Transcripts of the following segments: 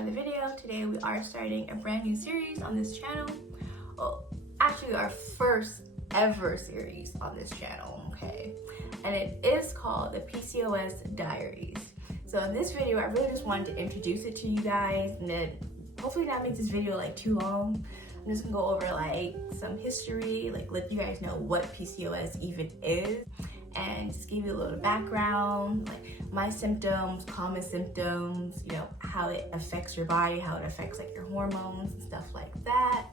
by the video. Today we are starting a brand new series on this channel. Well, actually our first ever series on this channel, okay? And it is called the PCOS Diaries. So in this video, I really just wanted to introduce it to you guys, and then hopefully not make this video like too long. I'm just gonna go over like some history, like let you guys know what PCOS even is, and just give you a little background, like my symptoms, common symptoms, you know, how it affects your body, how it affects like your hormones and stuff like that.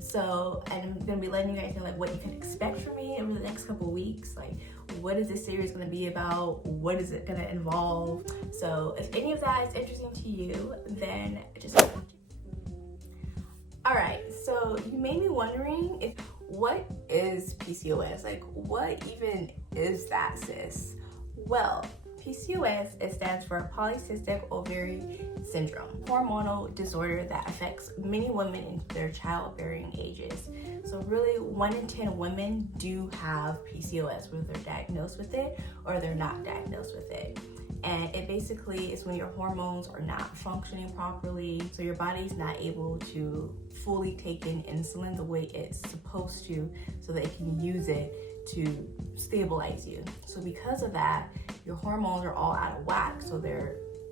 So, and I'm gonna be letting you guys know like what you can expect from me over the next couple of weeks, like what is this series gonna be about, what is it gonna involve. So if any of that is interesting to you, then just watch it. All right, so you may be wondering what is PCOS? Like, what even is that, sis? Well, PCOS, it stands for Polycystic Ovary Syndrome, hormonal disorder that affects many women in their childbearing ages. So really 1 in 10 women do have PCOS, whether they're diagnosed with it or they're not diagnosed with it. And it basically is when your hormones are not functioning properly, so your body's not able to fully take in insulin the way it's supposed to, so that it can use it to stabilize you. So because of that, your hormones are all out of whack, so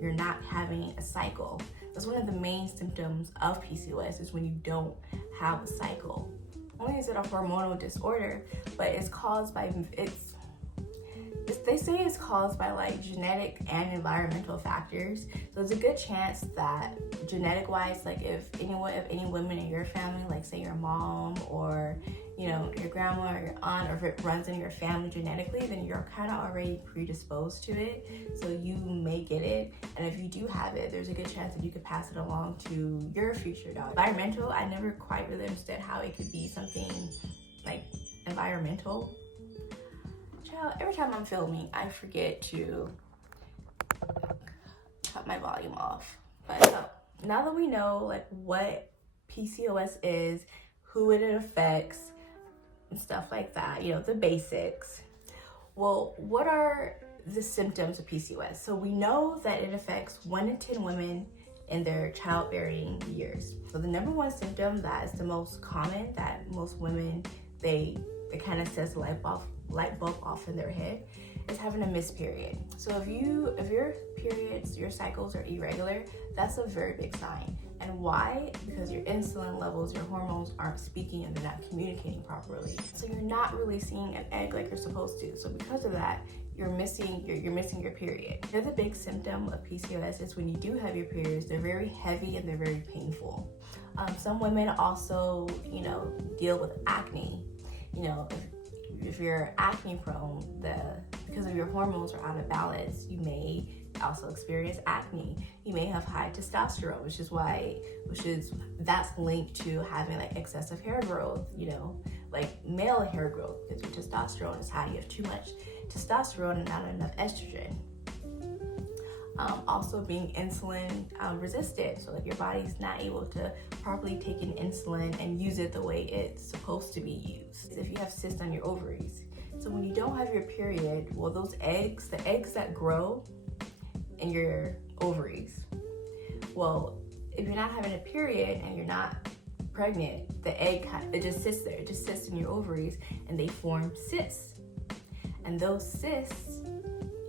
you're not having a cycle. That's one of the main symptoms of PCOS, is when you don't have a cycle. Not only is it a hormonal disorder, but it's caused by, they say it's caused by like genetic and environmental factors. So there's a good chance that genetic wise, like if any women in your family, like say your mom or you know your grandma or your aunt, or if it runs in your family genetically, then you're kind of already predisposed to it, so you may get it. And if you do have it, there's a good chance that you could pass it along to your future daughter. Environmental, I never quite really understood how it could be something like environmental. Every time I'm filming, I forget to cut my volume off. But so, now that we know like what PCOS is, who it affects, and stuff like that, you know, the basics. Well, what are the symptoms of PCOS? So we know that it affects 1 in 10 women in their childbearing years. So the number one symptom that is the most common, that most women, it kind of sets the light bulb off in their head, is having a missed period. So if your periods, your cycles are irregular, that's a very big sign. And why? Because your insulin levels, your hormones aren't speaking and they're not communicating properly. So you're not releasing an egg like you're supposed to. So because of that, you're missing your period. The other big symptom of PCOS is when you do have your periods, they're very heavy and they're very painful. Some women also, you know, deal with acne. You know, if you're acne prone, because of your hormones are out of balance, you may also experience acne. You may have high testosterone, that's linked to having like excessive hair growth, you know, like male hair growth, because your testosterone is high. You have too much testosterone and not enough estrogen. Also being insulin resistant, so like your body's not able to properly take in insulin and use it the way it's supposed to be used. If you have cysts on your ovaries, so when you don't have your period, well, the eggs that grow in your ovaries, well, if you're not having a period and you're not pregnant, the egg it just sits there, it just sits in your ovaries, and they form cysts. And those cysts,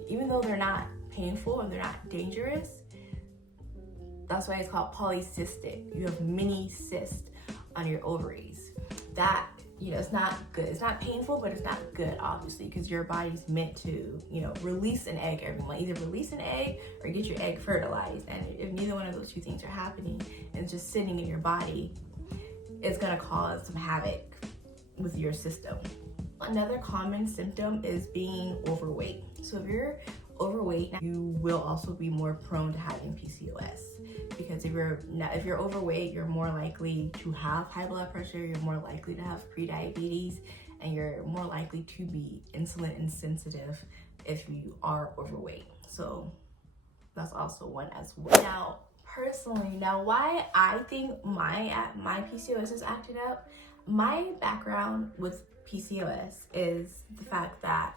even though they're not painful and they're not dangerous, that's why it's called polycystic. You have many cysts on your ovaries. That, you know, it's not good. It's not painful, but it's not good, obviously, because your body's meant to, you know, release an egg every month. Either release an egg or get your egg fertilized. And if neither one of those two things are happening and it's just sitting in your body, it's gonna cause some havoc with your system. Another common symptom is being overweight. So if you're overweight, you will also be more prone to having PCOS, because if you're overweight, you're more likely to have high blood pressure, you're more likely to have prediabetes, and you're more likely to be insulin insensitive if you are overweight. So that's also one as well. Now, personally, why I think my PCOS is acting up, my background with PCOS is the fact that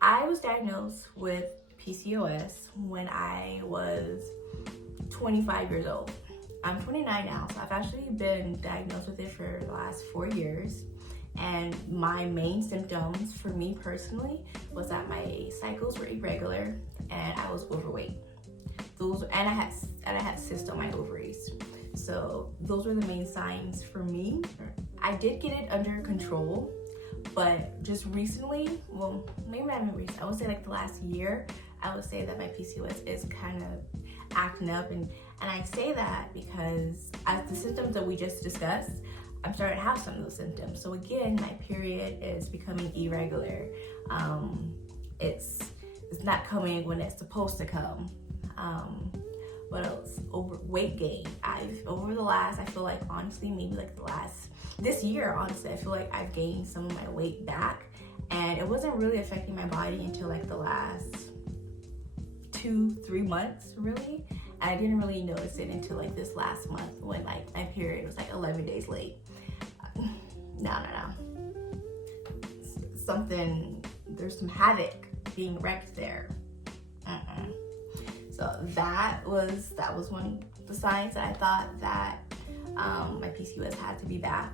I was diagnosed with PCOS when I was 25 years old. I'm 29 now, so I've actually been diagnosed with it for the last 4 years. And my main symptoms for me personally was that my cycles were irregular and I was overweight. And I had cysts on my ovaries. So those were the main signs for me. I did get it under control, but just recently, well, maybe not even recent, I would say like the last year, I would say that my PCOS is kind of acting up. And I say that because as the symptoms that we just discussed, I'm starting to have some of those symptoms. So again, my period is becoming irregular. It's not coming when it's supposed to come. What else? Weight gain. I feel like honestly, maybe like this year, honestly, I feel like I've gained some of my weight back, and it wasn't really affecting my body until like the last 2-3 months, really. And I didn't really notice it until like this last month when like my period was like 11 days late. No. There's some havoc being wreaked there. So that was one of the signs that I thought that my PCOS had to be back.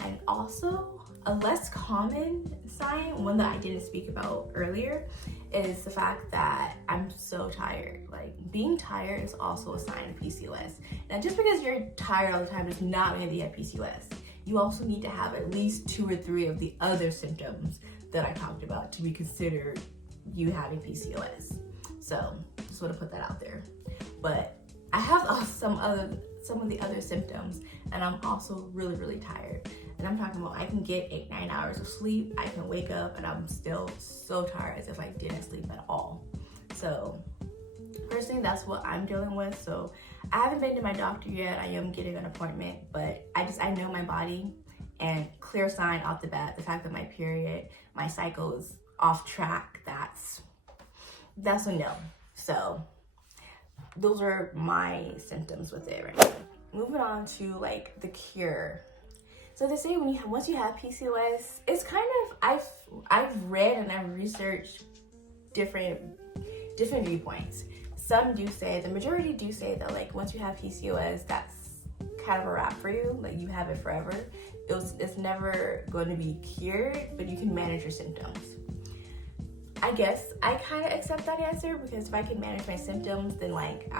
And also a less common sign, one that I didn't speak about earlier, is the fact that I'm so tired. Like, being tired is also a sign of PCOS. Now, just because you're tired all the time does not mean that you have PCOS. You also need to have at least 2 or 3 of the other symptoms that I talked about to be considered you having PCOS. So just want to put that out there. But I have some of the other symptoms, and I'm also really, really tired. And I'm talking about I can get 8-9 hours of sleep. I can wake up and I'm still so tired as if I didn't sleep at all. So personally, that's what I'm dealing with. So I haven't been to my doctor yet. I am getting an appointment, but I know my body, and clear sign off the bat, the fact that my cycle is off track, that's a no. So those are my symptoms with it right now. Moving on to like the cure. So they say once you have PCOS, it's kind of, I've read and I've researched different viewpoints. Some do say, the majority do say that like once you have PCOS, that's kind of a wrap for you. Like, you have it forever. It's never going to be cured, but you can manage your symptoms. I guess I kind of accept that answer, because if I can manage my symptoms, then like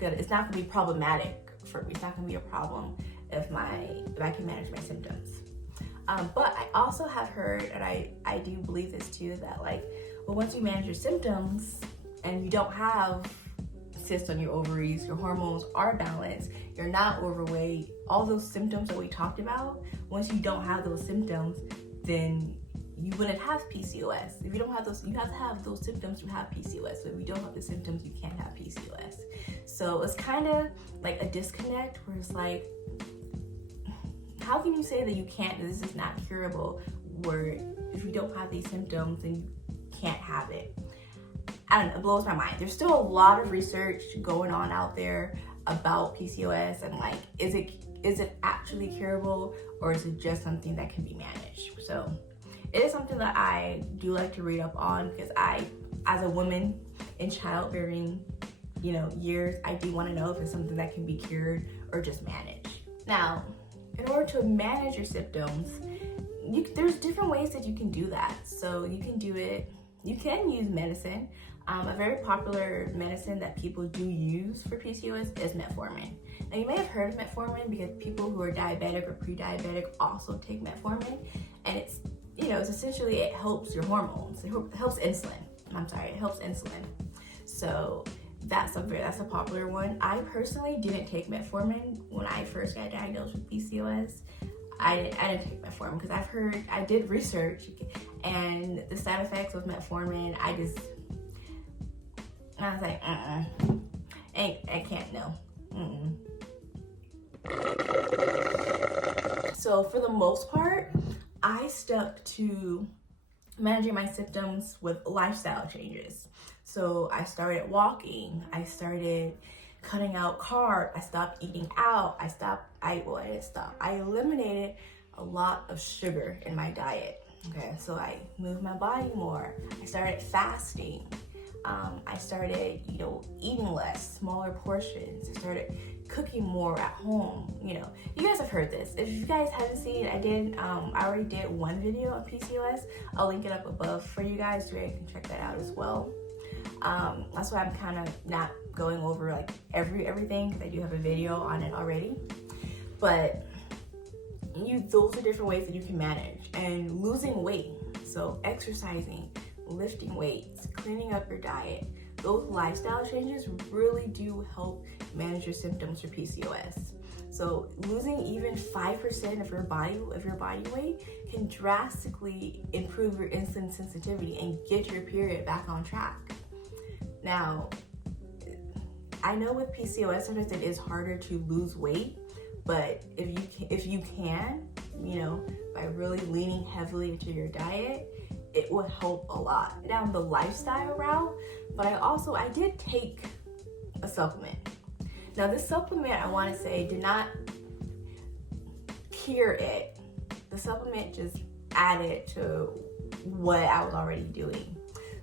it's not gonna be problematic for me. It's not gonna be a problem if I can manage my symptoms. But I also have heard, and I do believe this too, that like, well, once you manage your symptoms and you don't have cysts on your ovaries, your hormones are balanced, you're not overweight, all those symptoms that we talked about, once you don't have those symptoms, then you wouldn't have PCOS. If you don't have those, you have to have those symptoms to have PCOS. So if you don't have the symptoms, you can't have PCOS. So it's kind of like a disconnect where it's like, how can you say that this is not curable, where if you don't have these symptoms, then you can't have it? I don't know, it blows my mind. There's still a lot of research going on out there about PCOS, and like, is it actually curable, or is it just something that can be managed? So it is something that I do like to read up on, because as a woman in childbearing, years, I do want to know if it's something that can be cured or just managed. Now, in order to manage your symptoms, there's different ways that you can do that. So you can use medicine. A very popular medicine that people do use for PCOS is metformin. Now, you may have heard of metformin because people who are diabetic or pre-diabetic also take metformin, and it's essentially, it helps your hormones. It helps insulin. It helps insulin. So that's a popular one. I personally didn't take metformin when I first got diagnosed with PCOS. I didn't take metformin because I did research, and the side effects of metformin, I was like, I can't, no. So for the most part, I stuck to managing my symptoms with lifestyle changes. So I started walking, I started cutting out carbs, I stopped eating out, I eliminated a lot of sugar in my diet. Okay, so I moved my body more. I started fasting. I started, eating less, smaller portions. I started cooking more at home. You know, you guys have heard this. If you guys haven't seen, I already did one video on PCOS. I'll link it up above for you guys so you can check that out as well. That's why I'm kind of not going over like everything, because I do have a video on it already. But those are different ways that you can manage. And losing weight, so exercising, lifting weights, cleaning up your diet, those lifestyle changes really do help manage your symptoms for PCOS. So losing even 5% of your body weight can drastically improve your insulin sensitivity and get your period back on track. Now, I know with PCOS sometimes it is harder to lose weight, but if you can, you know, by really leaning heavily into your diet, it will help a lot. Down the lifestyle route, but I did take a supplement. Now this supplement, I want to say, did not cure it. The supplement just added to what I was already doing.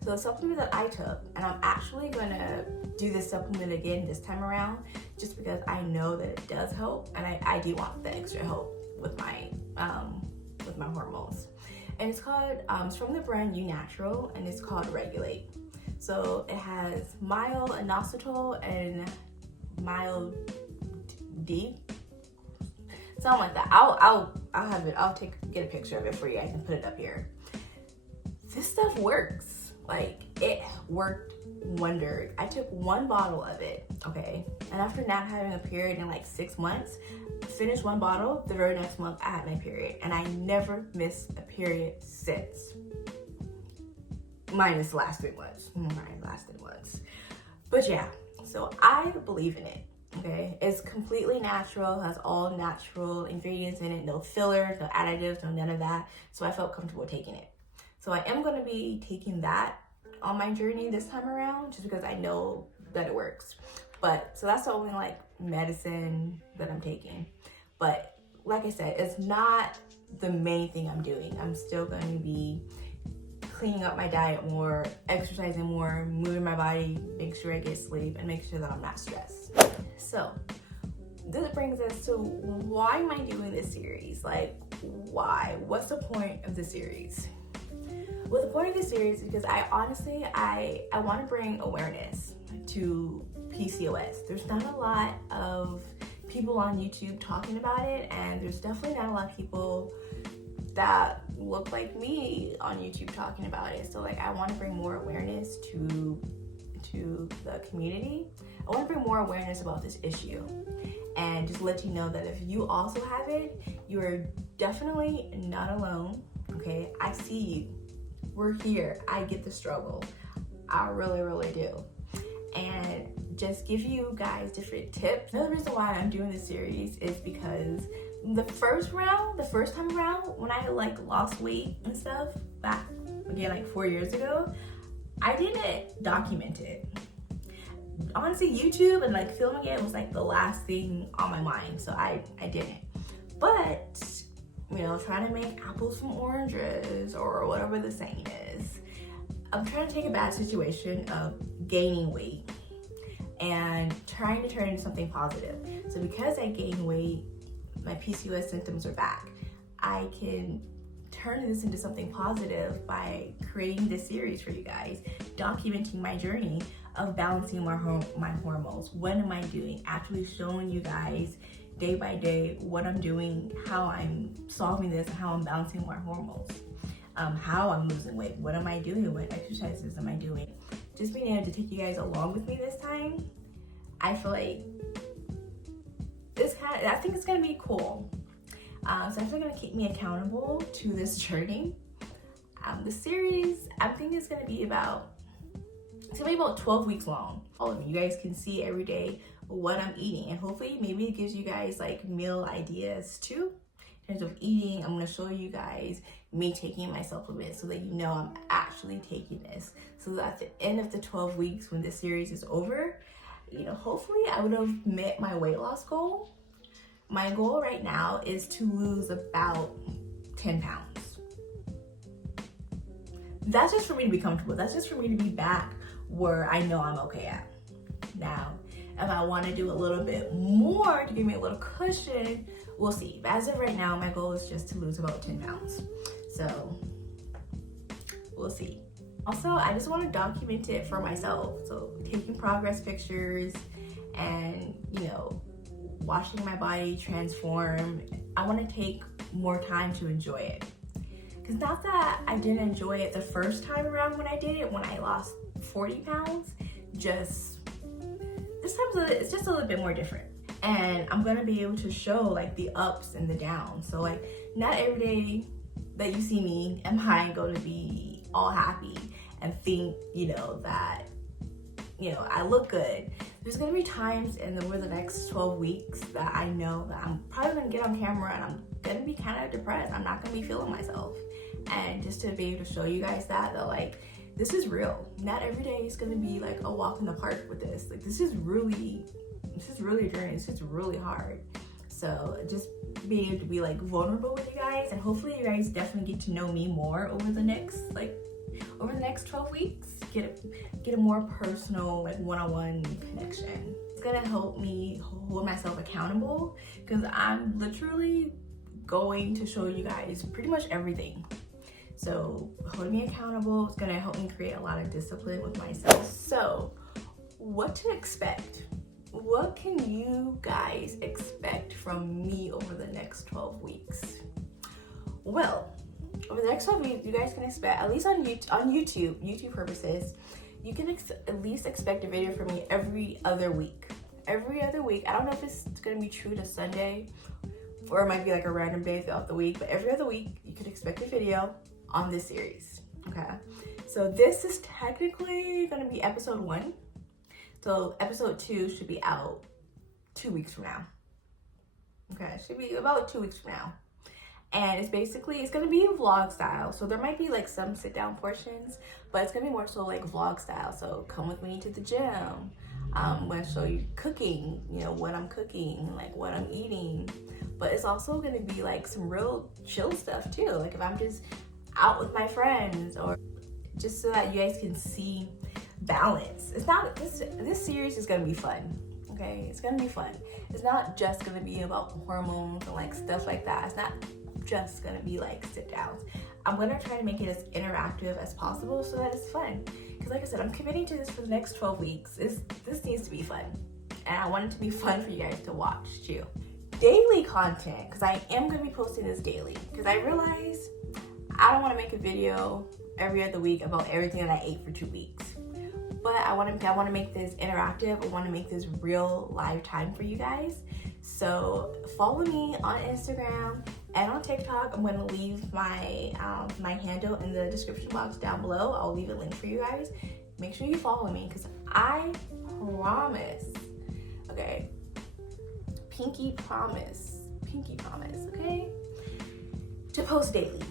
So the supplement that I took, and I'm actually gonna do this supplement again this time around, just because I know that it does help, and I do want the extra help with my hormones. And it's called, it's from the brand U Natural, and it's called Regulate. So it has mild inositol and mild D, something like that. I'll have it. Get a picture of it for you. I can put it up here. This stuff works. Like, it worked wonders. I took one bottle of it, okay, and after not having a period in like 6 months, finished one bottle. The very next month I had my period, and I never missed a period since. Minus the last 3 months. But yeah, so I believe in it. Okay, it's completely natural, has all natural ingredients in it, no fillers, no additives, no none of that. So I felt comfortable taking it. So I am going to be taking that on my journey this time around, just because I know that it works. But so that's the only like medicine that I'm taking. But like I said, it's not the main thing I'm doing. I'm still going to be cleaning up my diet more, exercising more, moving my body, make sure I get sleep, and make sure that I'm not stressed. So this brings us to, why am I doing this series? Like, why? What's the point of the series? Well, the point of this series is because I want to bring awareness to PCOS. There's not a lot of people on YouTube talking about it, and there's definitely not a lot of people that look like me on YouTube talking about it. So like, I want to bring more awareness to the community. I want to bring more awareness about this issue, and just let you know that if you also have it, you are definitely not alone. Okay, I see you. We're here. I get the struggle. I really, really do. And just give you guys different tips. Another reason why I'm doing this series is because the first time around, when I like lost weight and stuff back again like 4 years ago, I didn't document it. Honestly, YouTube and like filming it was like the last thing on my mind, so I didn't. But you know, trying to make apples from oranges, or whatever the saying is, I'm trying to take a bad situation of gaining weight and trying to turn it into something positive. So because I gained weight, my PCOS symptoms are back. I can turn this into something positive by creating this series for you guys, documenting my journey of balancing my hormones. What am I doing? Actually showing you guys day by day what I'm doing, how I'm solving this, how I'm balancing my hormones, how I'm losing weight, what am I doing, what exercises am I doing. Just being able to take you guys along with me this time, I feel like I think it's gonna be cool. So it's gonna keep me accountable to this journey. The series, I think it's gonna be about 12 weeks long. All of you guys can see every day what I'm eating, and hopefully maybe it gives you guys like meal ideas too in terms of eating. I'm going to show you guys me taking my supplements so that you know I'm actually taking this, so that at the end of the 12 weeks when this series is over, you know, hopefully I would have met my weight loss goal. My goal right now is to lose about 10 pounds. That's just for me to be comfortable. That's just for me to be back where I know I'm okay at. Now, If I want to do a little bit more to give me a little cushion, we'll see. But as of right now, my goal is just to lose about 10 pounds. So we'll see. Also, I just want to document it for myself. So taking progress pictures and, watching my body transform. I want to take more time to enjoy it. Because not that I didn't enjoy it the first time around when I did it, when I lost 40 pounds, just this time it's just a little bit more different. And I'm going to be able to show like the ups and the downs. So like not every day that you see me am I going to be all happy and think, that, I look good. There's gonna be times over the next 12 weeks that I know that I'm probably gonna get on camera and I'm gonna be kind of depressed. I'm not gonna be feeling myself. And just to be able to show you guys that like, this is real. Not every day is gonna be like a walk in the park with this. Like this is really a journey. This is really hard. So just being able to be like vulnerable with you guys, and hopefully you guys definitely get to know me more over the next 12 weeks. Get a more personal, like one-on-one connection. It's gonna help me hold myself accountable because I'm literally going to show you guys pretty much everything. So holding me accountable is gonna help me create a lot of discipline with myself. So what to expect? What can you guys expect from me over the next 12 weeks? Well, over the next 12 weeks, you guys can expect, at least on YouTube purposes, you can at least expect a video from me every other week. Every other week. I don't know if it's going to be true to Sunday, or it might be like a random day throughout the week, but every other week, you can expect a video on this series, okay? So this is technically going to be episode 1. So episode 2 should be out 2 weeks from now. Okay, it should be about 2 weeks from now. And it's going to be vlog style. So there might be like some sit down portions, but it's going to be more so like vlog style. So come with me to the gym. I'm going to show you cooking, what I'm cooking, like what I'm eating. But it's also going to be like some real chill stuff too. Like if I'm just out with my friends, or just so that you guys can see balance. It's not, this series is going to be fun. Okay, it's going to be fun. It's not just going to be about hormones and like stuff like that. It's not just gonna be like sit downs. I'm gonna try to make it as interactive as possible so that it's fun. Because like I said, I'm committing to this for the next 12 weeks. This needs to be fun. And I want it to be fun for you guys to watch too. Daily content, because I am gonna be posting this daily. Because I realize I don't wanna make a video every other week about everything that I ate for 2 weeks. But I wanna make this interactive. I wanna make this real live time for you guys. So follow me on Instagram and on TikTok. I'm going to leave my my handle in the description box down below. I'll leave a link for you guys. Make sure you follow me because I promise, okay? Pinky promise, okay? To post daily.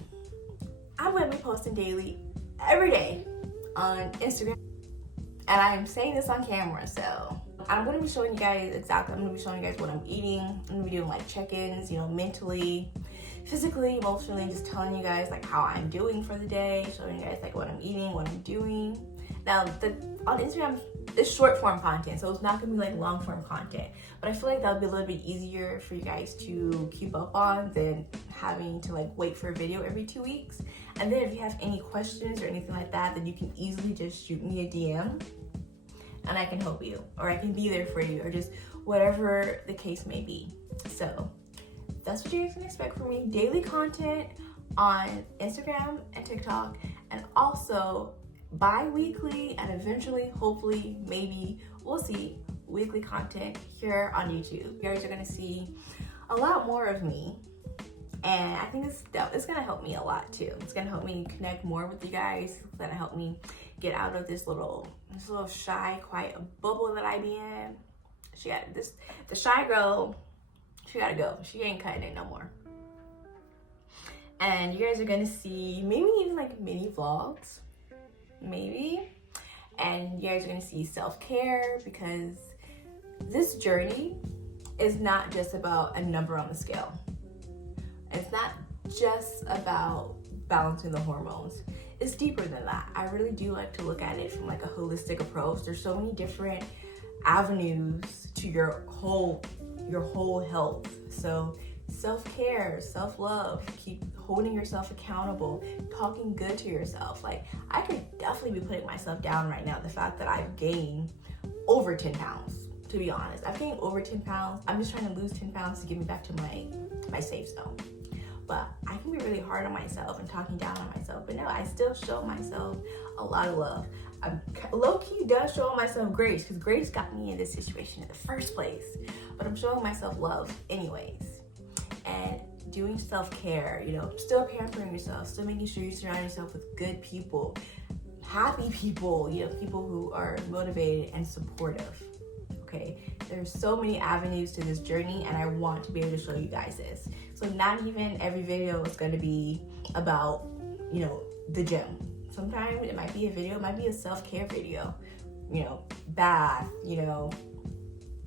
I'm going to be posting daily every day on Instagram. And I am saying this on camera, so I'm going to be showing you guys what I'm eating. I'm going to be doing like check-ins, mentally, physically, emotionally, just telling you guys like how I'm doing for the day, showing you guys like what I'm eating, what I'm doing. Now, on Instagram, it's short form content, so it's not going to be like long form content. But I feel like that would be a little bit easier for you guys to keep up on than having to like wait for a video every 2 weeks. And then if you have any questions or anything like that, then you can easily just shoot me a DM. And I can help you, or I can be there for you, or just whatever the case may be. So that's what you guys can expect from me. Daily content on Instagram and TikTok, and also bi-weekly and eventually, hopefully, maybe, we'll see, weekly content here on YouTube. You guys are gonna see a lot more of me. And I think it's gonna help me a lot too. It's gonna help me connect more with you guys. It's gonna help me get out of this little shy, quiet bubble that I be in. The shy girl, she gotta go. She ain't cutting it no more. And you guys are gonna see maybe even like mini vlogs, maybe. And you guys are gonna see self-care, because this journey is not just about a number on the scale. It's not just about balancing the hormones. It's deeper than that. I really do like to look at it from like a holistic approach. There's so many different avenues to your whole health. So self-care, self-love, keep holding yourself accountable, talking good to yourself. Like, I could definitely be putting myself down right now. The fact that I've gained over 10 pounds, to be honest. I've gained over 10 pounds. I'm just trying to lose 10 pounds to get me back to my safe zone. But I can be really hard on myself and talking down on myself. But no, I still show myself a lot of love. I'm low-key done showing myself grace, because grace got me in this situation in the first place. But I'm showing myself love anyways. And doing self-care, you know, still pampering yourself, still making sure you surround yourself with good people, happy people, you know, people who are motivated and supportive. Okay, there's so many avenues to this journey, and I want to be able to show you guys this. So not even every video is going to be about, you know, the gym. Sometimes it might be a video, it might be a self-care video, you know, bath, you know,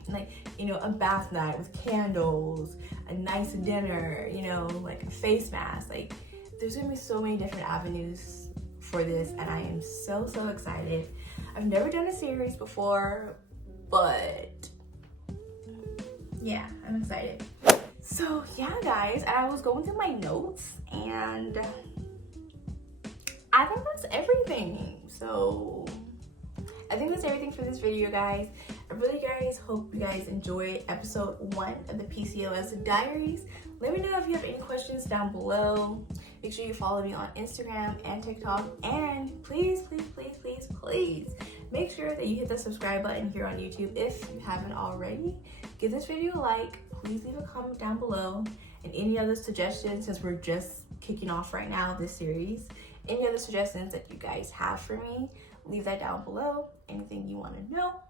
like, you know, a bath night with candles, a nice dinner, you know, like a face mask. Like, there's gonna be so many different avenues for this, and I am so excited. I've never done a series before, but yeah, I'm excited. So yeah, guys, I was going through my notes, and I think that's everything. So I think that's everything for this video, guys. I really, guys, hope you guys enjoyed episode 1 of the PCOS Diaries. Let me know if you have any questions down below. Make sure you follow me on Instagram and TikTok. And please make sure that you hit the subscribe button here on YouTube if you haven't already. Give this video a like. Please leave a comment down below. And any other suggestions, since we're just kicking off right now this series, any other suggestions that you guys have for me, leave that down below. Anything you want to know.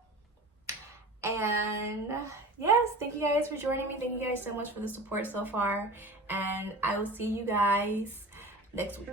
And yes, thank you guys for joining me. Thank you guys so much for the support so far. And I will see you guys next week.